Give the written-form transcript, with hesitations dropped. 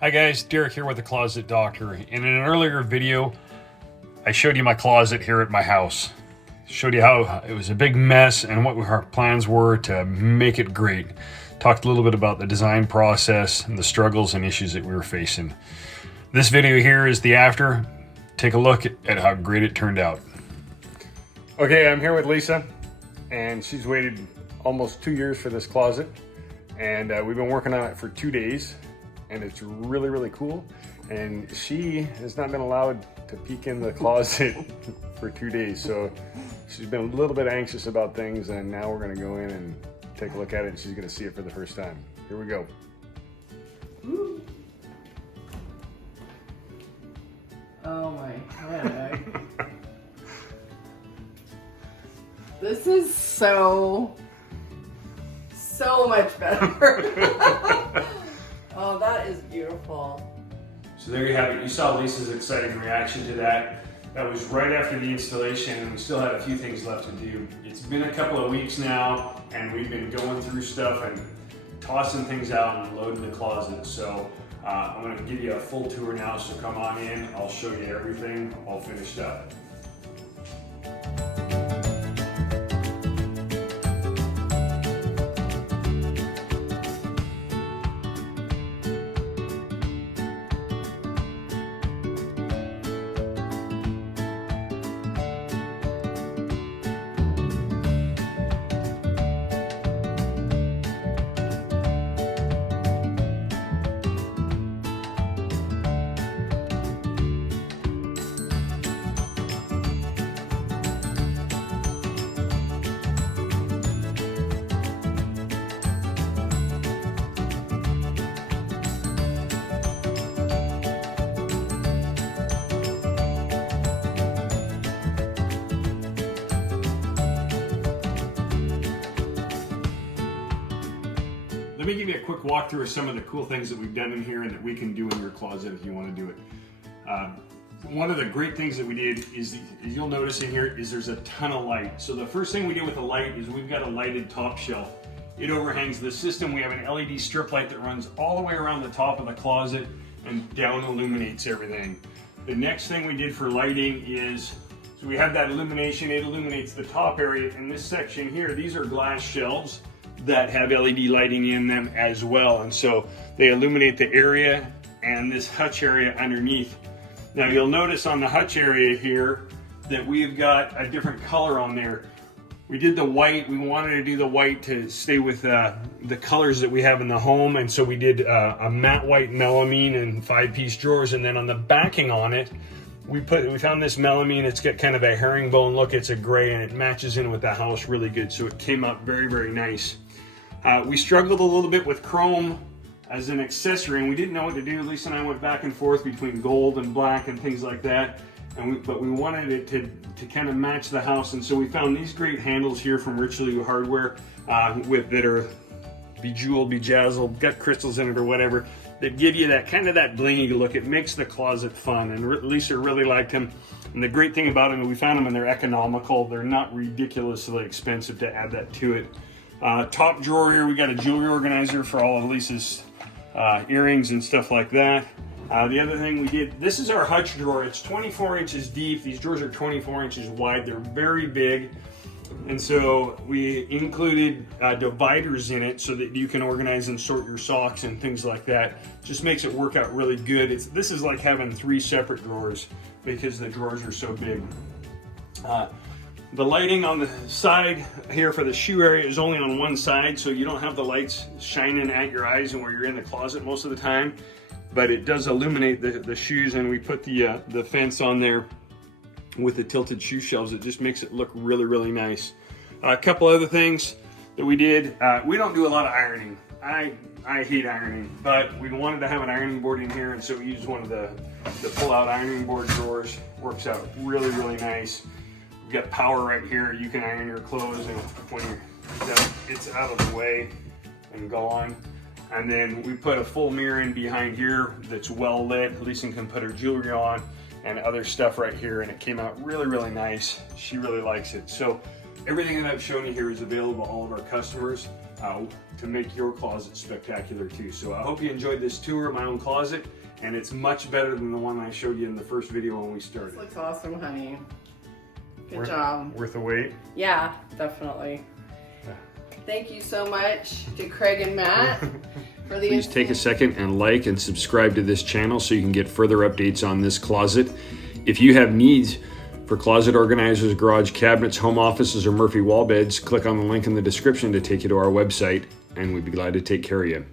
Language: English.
Hi guys, Derek here with the Closet Doctor. In an earlier video, I showed you my closet here at my house. Showed you how it was a big mess and what our plans were to make it great. Talked a little bit about the design process and the struggles and issues that we were facing. This video here is the after. Take a look at how great it turned out. Okay, I'm here with Lisa, and she's waited almost 2 years for this closet, and we've been working on it for 2 days. And it's really, really cool. And she has not been allowed to peek in the closet for 2 days. So she's been a little bit anxious about things, and now we're gonna go in and take a look at it, and she's gonna see it for the first time. Here we go. Ooh. Oh my God. This is so much better. Oh, that is beautiful. So there you have it. You saw Lisa's exciting reaction to that. That was right after the installation, and we still had a few things left to do. It's been a couple of weeks now, and we've been going through stuff and tossing things out and loading the closet. So I'm gonna give you a full tour now, so come on in. I'll show you everything all finished up. Let me give you a quick walkthrough of some of the cool things that we've done in here and that we can do in your closet if you want to do it. One of the great things that we did is, you'll notice in here, is there's a ton of light. So the first thing we did with the light is we've got a lighted top shelf. It overhangs the system. We have an LED strip light that runs all the way around the top of the closet and down illuminates everything. The next thing we did for lighting is, so we have that illumination. It illuminates the top area. In this section here, these are glass shelves that have LED lighting in them as well, and so they illuminate the area and this hutch area underneath. Now you'll notice on the hutch area here that we've got a different color on there. We did the white. We wanted to do the white to stay with the colors that we have in the home, and so we did a matte white melamine and 5-piece drawers, and then on the backing on it we found this melamine. It's got kind of a herringbone look. It's a gray, and it matches in with the house really good, so it came out very, very nice. We struggled a little bit with chrome as an accessory, and we didn't know what to do. Lisa and I went back and forth between gold and black and things like that, but we wanted it to kind of match the house, and so we found these great handles here from Richelieu Hardware that are bejeweled, bejazzled, got crystals in it or whatever, that give you that kind of that blingy look. It makes the closet fun, and Lisa really liked them. And the great thing about them, we found them and they're economical. They're not ridiculously expensive to add that to it. Top drawer here, we got a jewelry organizer for all of Lisa's earrings and stuff like that. The other thing we did, this is our hutch drawer. It's 24 inches deep. These drawers are 24 inches wide. They're very big. And so we included dividers in it so that you can organize and sort your socks and things like that. Just makes it work out really good. This is like having 3 separate drawers because the drawers are so big. The lighting on the side here for the shoe area is only on one side, so you don't have the lights shining at your eyes and where you're in the closet most of the time, but it does illuminate the shoes, and we put the fence on there with the tilted shoe shelves. It just makes it look really, really nice. A couple other things that we did. We don't do a lot of ironing. I hate ironing, but we wanted to have an ironing board in here, and so we used one of the pull-out ironing board drawers. Works out really, really nice. We've got power right here. You can iron your clothes, and when it's out of the way and gone. And then we put a full mirror in behind here that's well lit. Lisa can put her jewelry on and other stuff right here, and it came out really, really nice. She really likes it. So everything that I've shown you here is available to all of our customers to make your closet spectacular too. So I hope you enjoyed this tour of my own closet, and it's much better than the one I showed you in the first video when we started. This looks awesome, honey. Good job. Worth the wait? Yeah, definitely. Thank you so much to Craig and Matt for the Please take a second and like and subscribe to this channel so you can get further updates on this closet. If you have needs for closet organizers, garage cabinets, home offices, or Murphy wall beds, click on the link in the description to take you to our website, and we'd be glad to take care of you.